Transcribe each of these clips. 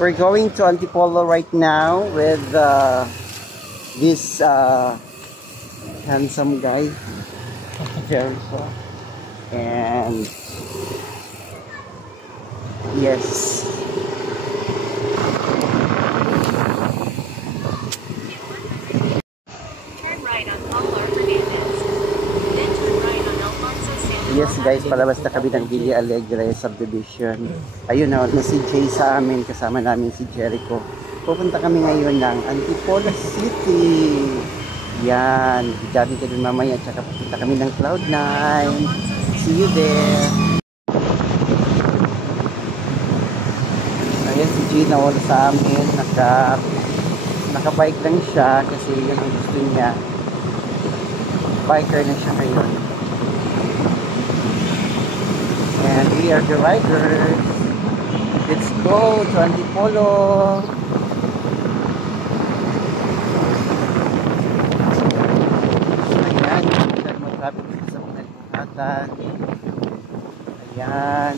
We're going to Antipolo right now with this handsome guy, Jericho, and yes, Turn right on Paulo Hernandez. Then turn right on Alfonso Sandoval. yes guys, palabas na kami ng Villa Alegre subdivision. Ayun na si Jay sa amin, kasama namin si Jericho. Pupunta kami ngayon ng Antipolo City. Yan, dami ka dun mamaya, tsaka pupunta kami ng Cloud9. See you there. Ayan si Gina wala sa amin, nakabike lang siya kasi yun ang gusto niya. Biker na siya ngayon. And we are the riders. Let's go to Antipolo. Ayan, hindi mo traffic sa mga buhatan. Ayan.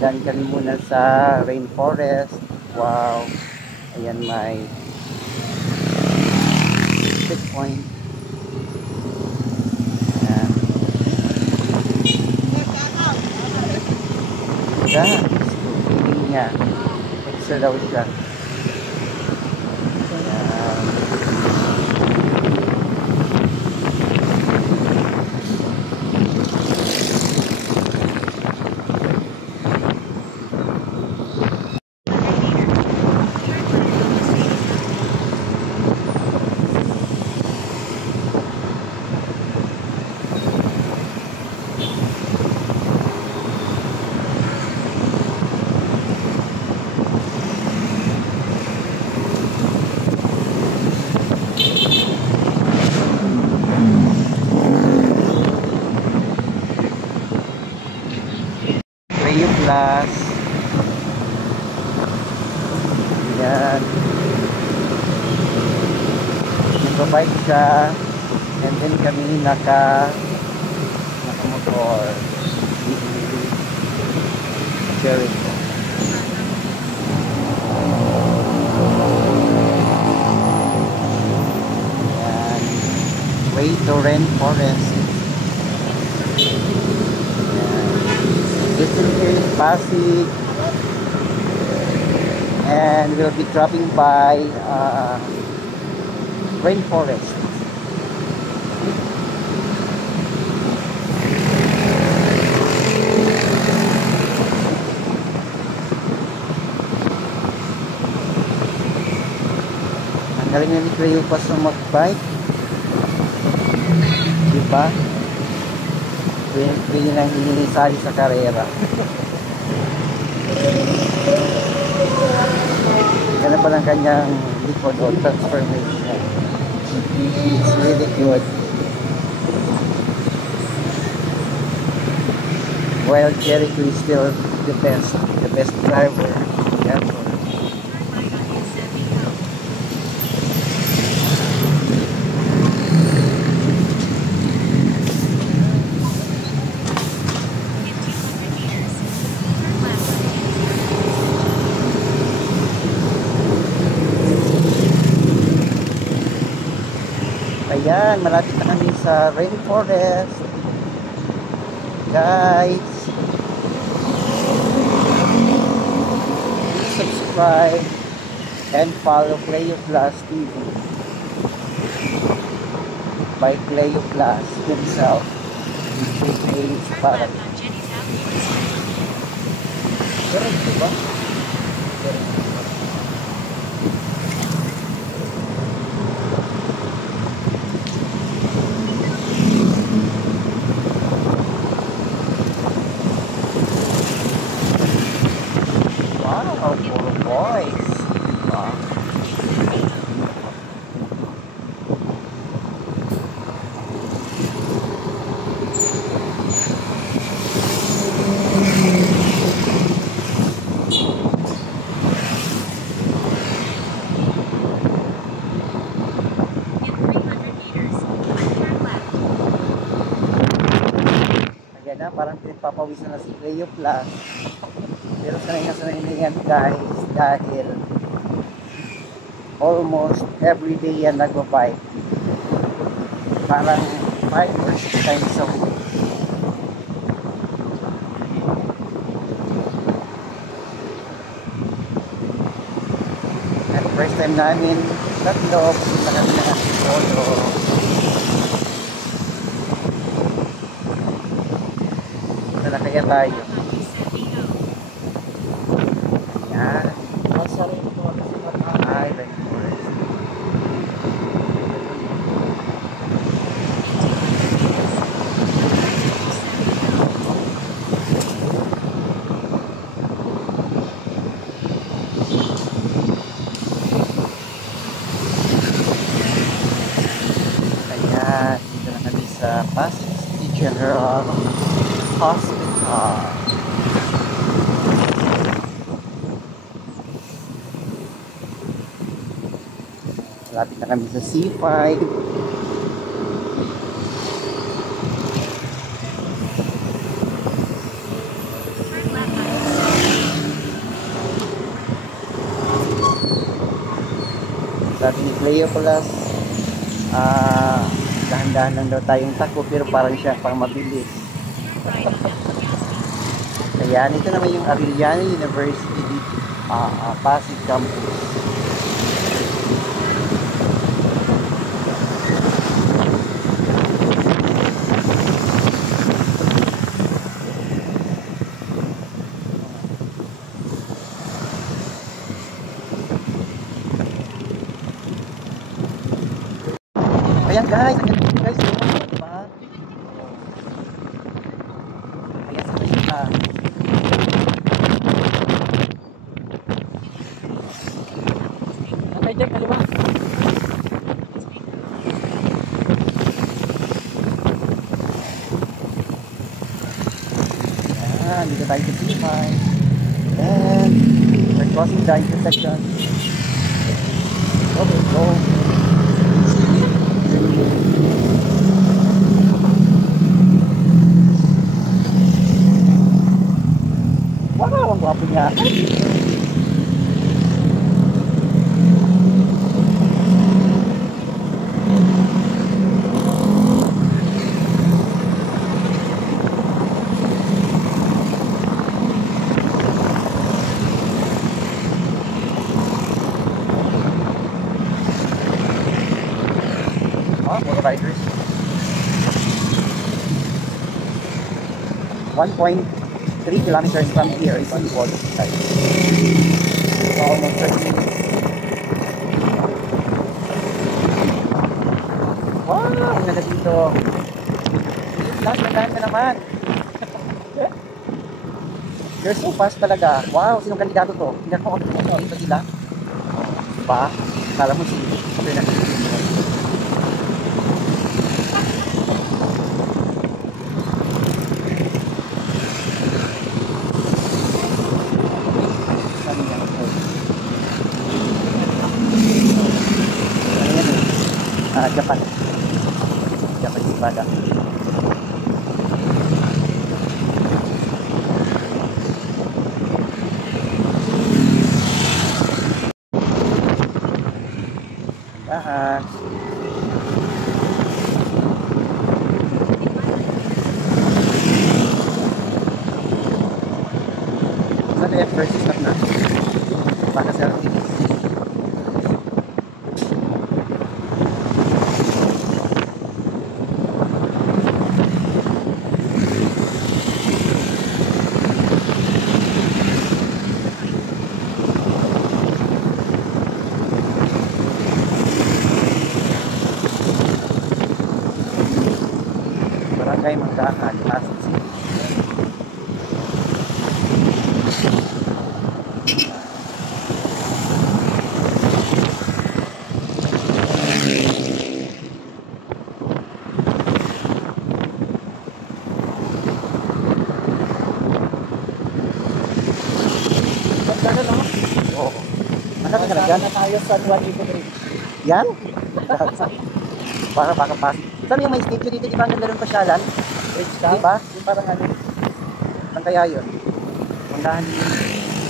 Dan kami muna sa rainforest. Wow. Ayan, may checkpoint. Ayan. Ayan. Feeling niya. Extra daw siya. Ayan. Plus. Yan. Nagpabike siya. And then kami naka-motor. Jericho. Yan. Way to rainforest. This is here in Pasig, and we'll be dropping by rainforest. Ang galing na ni Cleo pa sa mag-bike, diba? Pwede lang ininisali sa karera. Ganda pa lang kanyang likod o transformation. It's really good. While Jericho is still the best driver ever. Ayan, malapit na kami sa rainforest. Guys, please subscribe and follow Cleo Plus TV by Cleo Plus himself. Para diba? Wow, puro boys. Diba? Parang pinagpapawisan na si Cleo Plus. Pero sanay na yan guys dahil almost every day yan nagbabike. Parang 5 or 6 times a week. At first time namin tatlo, pupunta kami ng Antipolo. Tala kaya tayo. Ayan. Ay, Rainforest. Ayan, dito na kami sa Pasig City General Hospital. Malapit na kami sa C5. Turn left on Sabi ni Cleo Plus, dahan-dahan lang daw tayong takbo pero parang siya pang mabilis. right on Elm. Ayan, ito naman yung Arellano University Pasig Campus. Ayan guys, ang ganda guys, diba? Ayan sa kita. Ay, dyan, kaliwa. Ayan, dito tayo sa C5. And we're crossing the intersection. Okay, go. Wow, ang gwapo niya. More riders. 1.3 kilometers from here is on board side. So almost 30 minutes. Wow, ang ganda dito. Lang, ganda ka naman. You're so fast talaga. Wow, sinong kandidato to? Hindi ako ito sila. Diba? Kala mo si Japan. Japan Espada. Dahan. Sa kaya first stop na. Baka sa Barangay Manggahan, Pasig City. Magkano no? Oo. Nakaka talaga. Na tayo sa Juan Ico Bridge. Yan? Para baka Pasig. Saan yung may statue dito? Di ba ang ganda ng pasyalan? Bridge Di ka? ba? Yung parang ano? Saan kaya yun? Manggahan din yun.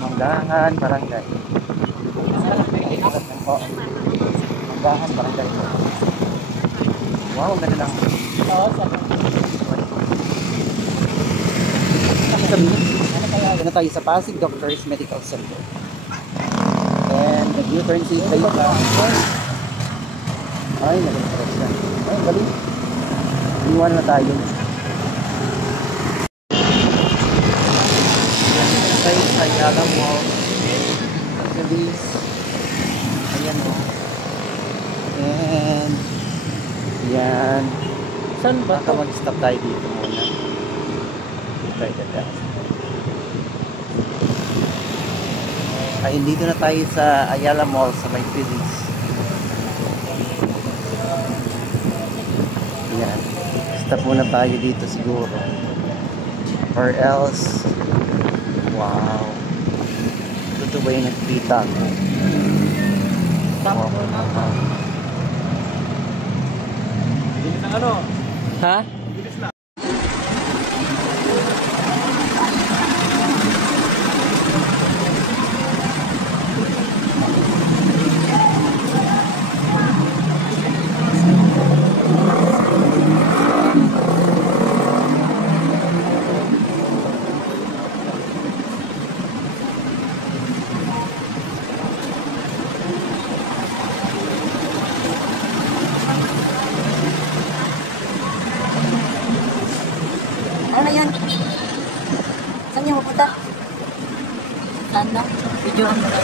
Manggahan, barangay. Oo. Manggahan, barangay. Wow, ang ganda lang. Oo, sa Ano tayo sa Pasig Doctors Medical Center. And the U-turn seat kayo ka. Ay, nag-interest na. Ay, galing. Iwan na tayo. Tayo sa Ayala Mall. Police. Ayan o. And yan. saan ba Baka mag-stop tayo dito muna. Try that. Ay, dito na tayo sa Ayala Mall sa may Phillies. Yan. Stop muna tayo dito siguro. Or else, wow. Ito ba yung nagkita ko? Wow. Bilis ng ano? Ha? Bilis na. Ano na yan? Saan niya pupunta? Saan na? Videohan mo na.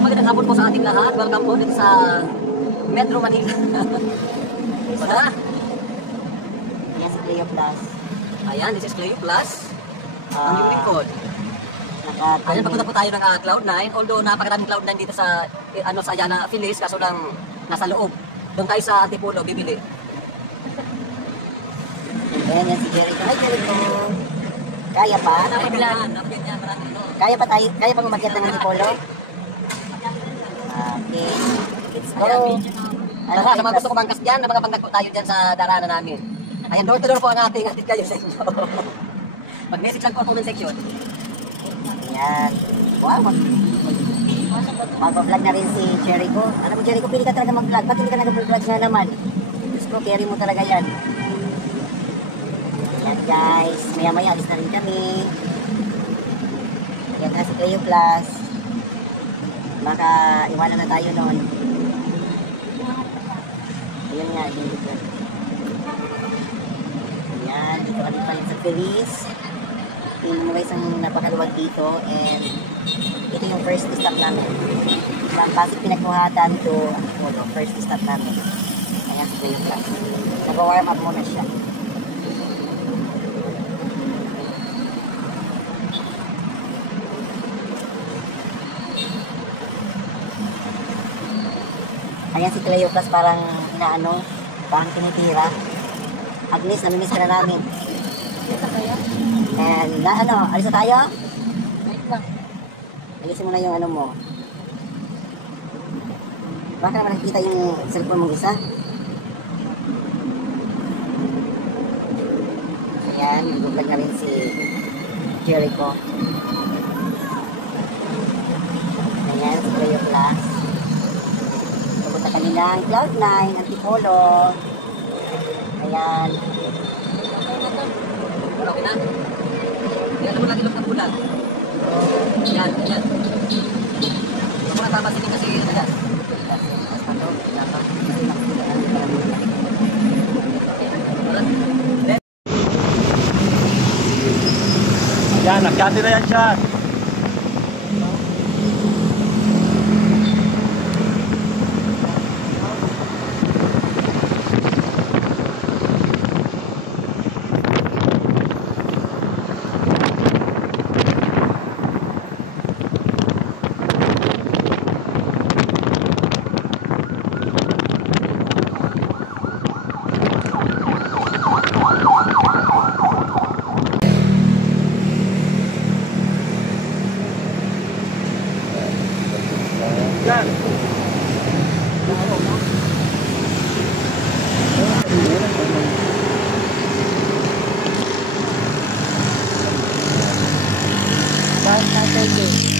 Magandang hapon po sa ating lahat. Welcome po dito sa Metro Manila. Tara! Yan si Cleo Plus. Ayan, this is Cleo Plus. Ang yung lingkod. Ayan, papunta po tayo ng Cloud9. Although napakaraming Cloud9 dito sa sa Ayala Phillies, kaso lang nasa loob. Doon tayo sa Antipolo, bibili. Ayan, yan si Jericho. Hi Jericho. Kaya pa? Kaya pa tayo, kaya pa umakyat ng Antipolo? Okay. Let's go. Sa mga gusto kumangkas dyan, na mga pangdagpo tayo dyan sa daraanan namin. Ayan, door to door po ang ating atid kayo sa inyo. Mag-message lang po comment section. Ayan. Wow. Mag-vlog na rin si Jericho. Alam mo Jericho, pili ka talaga mag-vlog. Ba't hindi ka nag-vlog nga naman? Diyos ko, carry mo talaga yan. Ayan guys. Maya-maya, alis na rin kami. Ayan na si Cleo Plus. Baka iwanan na tayo noon. Ayan nga, dito yan. Ayan, dito kami palit sa Phillies. Tingnan mo guys ang napakaluwag dito. And ito yung first stop namin. From Pasig Pinagbuhatan to Antipolo. First stop namin. Ayan si Cleo Plus. Nag-warm up muna siya. Ayan si Cleo Plus parang inaano, parang tinitira. Agnes, namimiss ka na namin. And na ano, alis na tayo? Alisin mo na yung ano mo. Baka naman nakikita yung cellphone mong isa. Ayan, nag-vlog na rin si Jericho. Ayan, si Cleo Plus. Pupunta kami ng Cloud9, Antipolo. Ayan. Okay na? Yan naman natin ng bulan. Yan, yan. Ito mo na tama sinin kasi yan. Basta to, dapat. Yan, nagkati na yan siya. Yan. Bye, Tatay Jay.